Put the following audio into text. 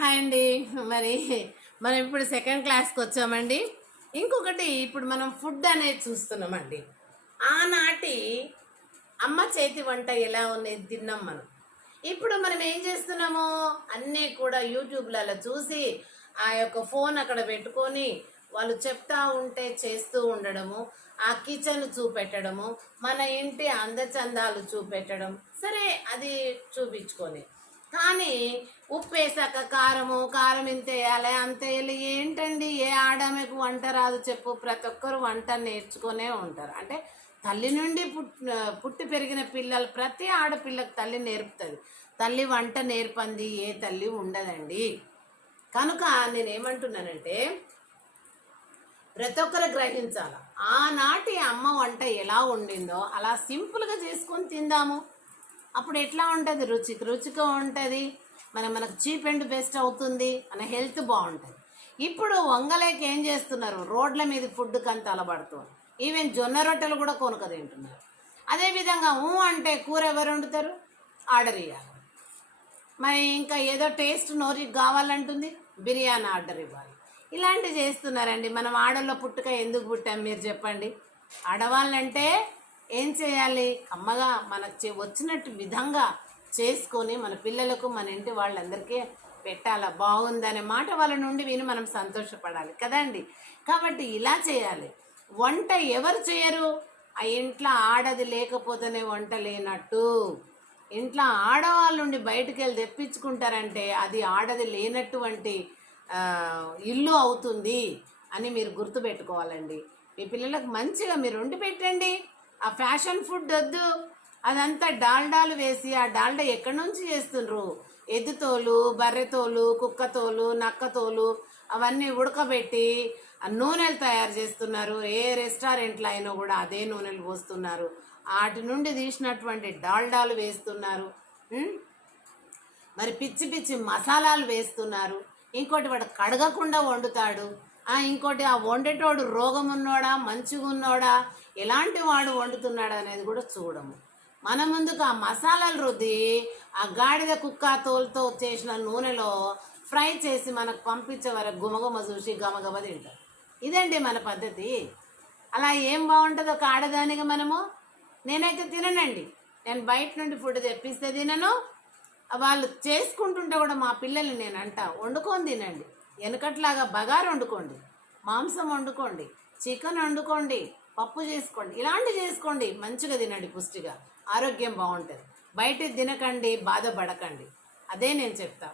Hi అండి. మరి మనం ఇప్పుడు సెకండ్ క్లాస్కి వచ్చామండి. ఇంకొకటి ఇప్పుడు మనం ఫుడ్ అనేది చూస్తున్నామండి. ఆనాటి అమ్మ చేతి వంట ఎలా ఉండేది తిన్నాం మనం. ఇప్పుడు మనం ఏం చేస్తున్నాము, అన్నీ కూడా యూట్యూబ్లలో చూసి ఆ యొక్క ఫోన్ అక్కడ పెట్టుకొని వాళ్ళు చెప్తా ఉంటే చేస్తూ ఉండడము, ఆ కిచెన్ చూపెట్టడము, మన ఇంటి అందచందాలు చూపెట్టడం, సరే అది చూపించుకొని, కానీ ఉప్పు వేసాక కారం ఇంత వేయాలి అంత వేయాలి. ఏంటండి, ఏ ఆడమకు వంట రాదు చెప్పు? ప్రతి ఒక్కరు వంట నేర్చుకునే ఉంటారు. అంటే తల్లి నుండి పుట్టి పెరిగిన పిల్లలు, ప్రతి ఆడపిల్లకి తల్లి నేర్పుతుంది. తల్లి వంట నేర్పంది ఏ తల్లి ఉండదండి. కనుక నేనేమంటున్నానంటే, ప్రతి ఒక్కరు గ్రహించాల, ఆనాటి అమ్మ వంట ఎలా వండిందో అలా సింపుల్గా చేసుకొని తిందాము. అప్పుడు ఎట్లా ఉంటుంది, రుచిగా ఉంటుంది. మనకు చీప్ అండ్ బెస్ట్ అవుతుంది, మన హెల్త్ బాగుంటుంది. ఇప్పుడు వంగలేక ఏం చేస్తున్నారు, రోడ్ల మీద ఫుడ్కి అంత అలబడుతుంది. ఈవెన్ జొన్న రొట్టెలు కూడా కొనుక తింటున్నారు. అదేవిధంగా అంటే కూర ఎవరు వండుతారు, ఆర్డర్ ఇవ్వాలి. మరి ఇంకా ఏదో టేస్ట్ నోరికి కావాలంటుంది, బిర్యానీ ఆర్డర్ ఇవ్వాలి. ఇలాంటివి చేస్తున్నారండి. మనం ఆడల్లో పుట్టుక ఎందుకు పుట్టాం మీరు చెప్పండి? ఆడవాళ్ళంటే ఏం చేయాలి, అమ్మగా మనకు వచ్చినట్టు విధంగా చేసుకొని మన పిల్లలకు మన ఇంటి వాళ్ళందరికీ పెట్టాలా, బాగుందనే మాట వాళ్ళ నుండి విని మనం సంతోషపడాలి కదండి. కాబట్టి ఇలా చేయాలి. వంట ఎవరు చేయరు, ఆ ఇంట్లో ఆడది లేకపోతేనే వంట లేనట్టు. ఇంట్లో ఆడవాళ్ళ నుండి బయటకు వెళ్ళి తెప్పించుకుంటారంటే అది ఆడది లేనటువంటి ఇల్లు అవుతుంది అని మీరు గుర్తుపెట్టుకోవాలండి. మీ పిల్లలకు మంచిగా మీరు వండి పెట్టండి. ఆ ఫ్యాషన్ ఫుడ్ వద్దు. అదంతా డాల్డాలు వేసి, ఆ డాల్డా ఎక్కడి నుంచి చేస్తుండ్రు, ఎద్దుతోలు, బర్రెతోలు, కుక్కతోలు, నక్కతోలు అవన్నీ ఉడకబెట్టి నూనెలు తయారు చేస్తున్నారు. ఏ రెస్టారెంట్లో అయినా కూడా అదే నూనెలు పోస్తున్నారు. వాటి నుండి తీసినటువంటి డాల్డాలు వేస్తున్నారు. మరి పిచ్చి పిచ్చి మసాలాలు వేస్తున్నారు. ఇంకోటి వాడు కడగకుండా వండుతాడు. ఇంకోటి ఆ వండేటోడు రోగం ఉన్నోడా మంచిగా ఉన్నోడా ఎలాంటి వాడు వండుతున్నాడు అనేది కూడా చూడము. మన ముందుకు ఆ మసాలాలు రుద్ది ఆ గాడిద కుక్క తోలుతో చేసిన నూనెలో ఫ్రై చేసి మనకు పంపించే వరకు గుమగుమ చూసి గమగమ తింటారు. ఇదండి మన పద్ధతి. అలా ఏం బాగుంటుంది ఒక ఆడదానిగా మనము? నేనైతే తిననండి. నేను బయట నుండి ఫుడ్ తెప్పిస్తే తినను. వాళ్ళు చేసుకుంటుంటే కూడా మా పిల్లల్ని నేను అంటా, వండుకొని తినండి. వెనకట్లాగా బగారు వండుకోండి, మాంసం వండుకోండి, చికెన్ వండుకోండి, పప్పు చేసుకోండి, ఇలాంటివి చేసుకోండి. మంచిగా తినండి, పుష్టిగా ఆరోగ్యం బాగుంటుంది. బయట తినకండి, బాధపడకండి. అదే నేను చెప్తా.